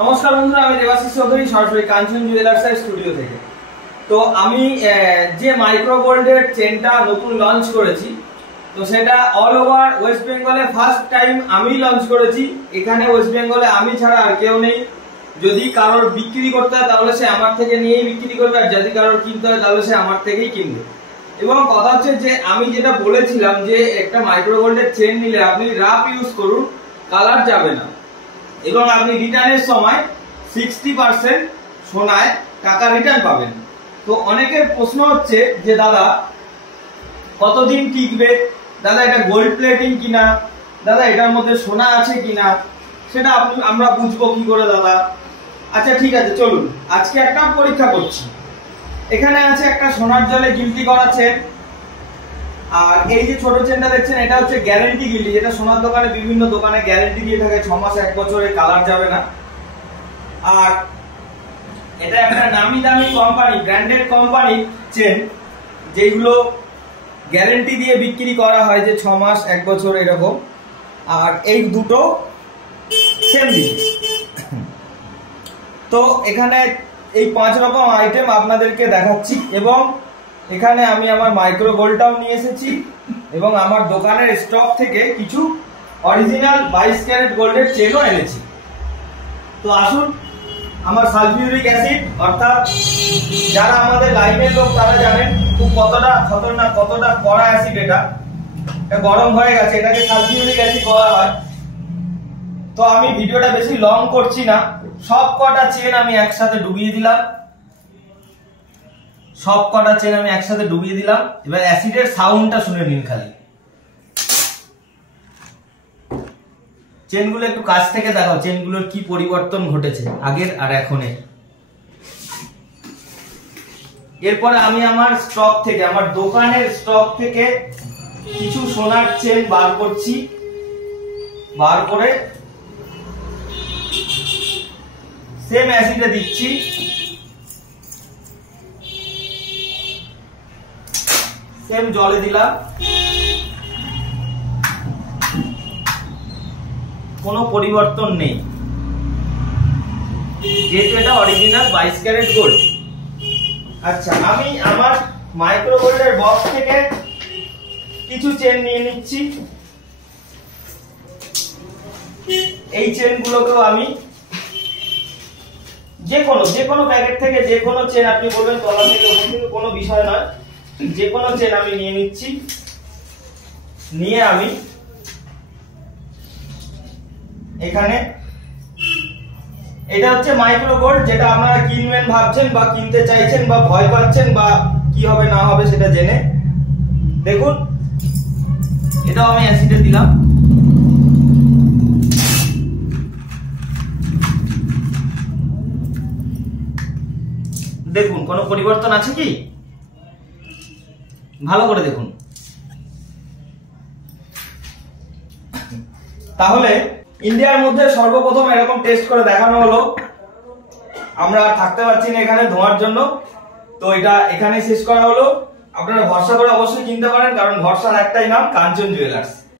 নমস্কার বন্ধুরা, আমি দেবাশিস চৌধুরী সরাসরি কাঞ্চন জুয়েলার্সের স্টুডিও থেকে। তো আমি যে মাইক্রো গোল্ডের চেনটা নতুন লঞ্চ করেছি, তো সেটা অল ওভার ওয়েস্ট বেঙ্গলে ফার্স্ট টাইম আমি লঞ্চ করেছি। এখানে ওয়েস্ট বেঙ্গলে আমি ছাড়া আর কেউ নেই। যদি কারোর বিক্রি করতে হয় তাহলে সে আমার থেকে নিয়েই বিক্রি করবে, আর যদি কারোর কিনতে হয় তাহলে সে আমার থেকেই কিনবে। এবং কথা হচ্ছে যে আমি যেটা বলেছিলাম যে একটা মাইক্রো গোল্ডের চেন নিলে আপনি রাফ ইউজ করুন, কালার যাবে না, এবং আপনি রিটার্নের সময় 60% সোনায় টাকা রিটার্ন পাবেন। তো অনেকের প্রশ্ন হচ্ছে যে দাদা কতদিন টিকবে, দাদা এটা গোল্ড প্লেটিং কিনা, দাদা এটার মধ্যে সোনা আছে কিনা, সেটা আমরা বুঝবো কি করে দাদা? আচ্ছা ঠিক আছে, চলুন আজকে একটা পরীক্ষা করছি। এখানে আছে একটা সোনার জলে গিলটি করা চেন, আর এই যে ছোট চেনটা দেখছেন এটা হচ্ছে গ্যারান্টি গিল্টি, যেটা সোনার দোকানে বিভিন্ন দোকানে গ্যারান্টি দিয়ে থাকে 6 মাস 1 বছরে কালার যাবে না। আর এটা একটা নামি দামি কোম্পানি, ব্র্যান্ডেড কোম্পানি চেন, যেগুলো গ্যারান্টি দিয়ে বিক্রি করা হয় যে 6 মাস 1 বছর এরকম। আর এই দুটো সেম জিনিস। তো এখানে এই 5 রকম আইটেম আপনাদেরকে দেখাচ্ছি, এবং এখানে আমি আমার মাইক্রো গোল্ডটাও নিয়ে এসেছি, এবং আমার দোকানের স্টক থেকে কিছু অরিজিনাল 22 ক্যারেট গোল্ডের চেনও এনেছি। তো আসুন, আমার সালফিউরিক অ্যাসিড, অর্থাৎ যারা আমাদের লাইনের লোক তারা জানেন খুব কতটা খতরনাক, কতটা কড়া অ্যাসিড। এটা গরম হয়ে গেছে, এটাকে সালফিউরিক অ্যাসিড বলা হয়। তো আমি ভিডিওটা বেশি লং করছি না, সব কটা চেন আমি একসাথে ডুবিয়ে দিলাম। এবার অ্যাসিডের সাউন্ডটা শুনে নিন খালি। চেনগুলো একটু কাছ থেকে দেখাও, চেনগুলোর কি পরিবর্তন ঘটেছে আগের আর এখনের। এরপরে আমি আমার স্টক থেকে, আমার দোকানের স্টক থেকে কিছু সোনার চেন বার করছি। বার করে সেম অ্যাসিডে দিচ্ছি। সেম জলে দিলাম, কোনো পরিবর্তন নেই, যেহেতু এটা অরিজিনাল 22 ক্যারেট গোল্ড। আচ্ছা, আমি আমার মাইক্রো গোল্ডের বক্স থেকে কিছু চেন নিয়ে নিচ্ছি। এই চেনগুলোকেও আমি যে কোনো প্যাকেট থেকে যে কোনো চেন, আপনি বলবেন তলা থেকে ওপর থেকে, কোনো বিষয় নয়, যে কোনো চেন আমি নিয়ে নিচ্ছি। নিয়ে আমি এখানে, এটা হচ্ছে মাইক্রো গোল্ড, যেটা আপনারা কিনবেন ভাবছেন বা কিনতে চাইছেন বা ভয় পাচ্ছেন বা কি হবে না হবে সেটা জেনে। দেখুন, এটাও আমি অ্যাসিডে দিলাম। দেখুন কোনো পরিবর্তন আছে কি? ভালো করে দেখুন। তাহলে ইন্ডিয়ার মধ্যে সর্বপ্রথম এরকম টেস্ট করে দেখানো হলো। আমরা থাকতে পারছি না এখানে ধোঁয়ার জন্য, তো এটা এখানে শেষ করা হলো। আপনারা ভরসা করে অবশ্যই কিনতে পারেন, কারণ ভরসার একটাই নাম, কাঞ্চন জুয়েলার্স।